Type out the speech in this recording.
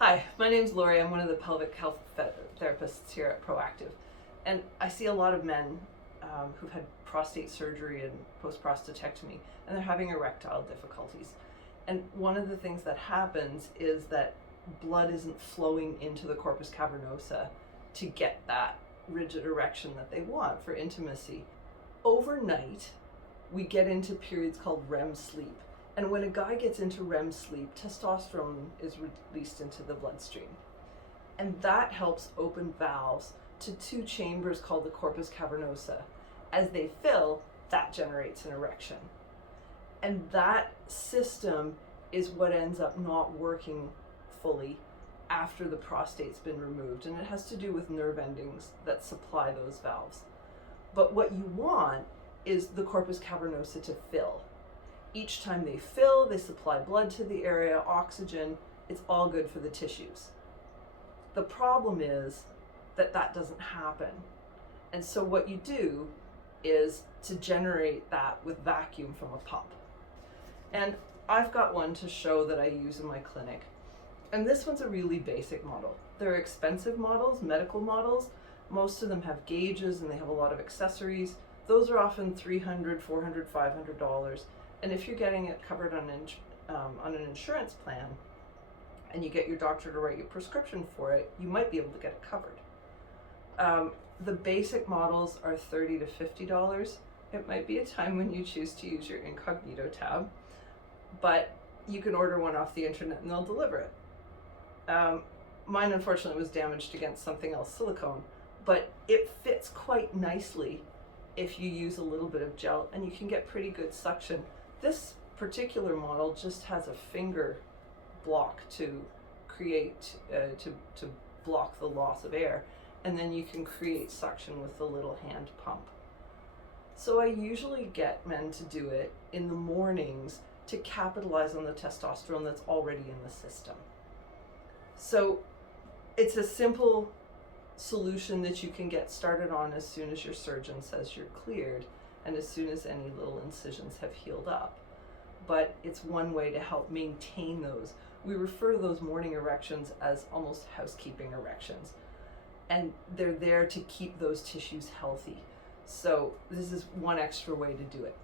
Hi, my name's Laurie. I'm one of the pelvic health therapists here at Proactive. And I see a lot of men who've had prostate surgery and post-prostatectomy, and they're having erectile difficulties. And one of the things that happens is that blood isn't flowing into the corpus cavernosa to get that rigid erection that they want for intimacy. Overnight, we get into periods called REM sleep. And when a guy gets into REM sleep, testosterone is released into the bloodstream. And that helps open valves to two chambers called the corpus cavernosa. As they fill, that generates an erection. And that system is what ends up not working fully after the prostate's been removed. And it has to do with nerve endings that supply those valves. But what you want is the corpus cavernosa to fill. Each time they fill, they supply blood to the area, oxygen, it's all good for the tissues. The problem is that that doesn't happen. And so what you do is to generate that with vacuum from a pump. And I've got one to show that I use in my clinic. And this one's a really basic model. They're expensive models, medical models. Most of them have gauges and they have a lot of accessories. Those are often $300, $400, $500. And if you're getting it covered on an insurance plan and you get your doctor to write you a prescription for it, you might be able to get it covered. The basic models are $30 to $50. It might be a time when you choose to use your incognito tab, but you can order one off the internet and they'll deliver it. Mine unfortunately was damaged against something else, silicone, but it fits quite nicely if you use a little bit of gel, and you can get pretty good suction. This particular model just has a finger block to create, to block the loss of air, and then you can create suction with the little hand pump. So I usually get men to do it in the mornings to capitalize on the testosterone that's already in the system. So it's a simple solution that you can get started on as soon as your surgeon says you're cleared and as soon as any little incisions have healed up. But it's one way to help maintain those. We refer to those morning erections as almost housekeeping erections, and they're there to keep those tissues healthy. So this is one extra way to do it.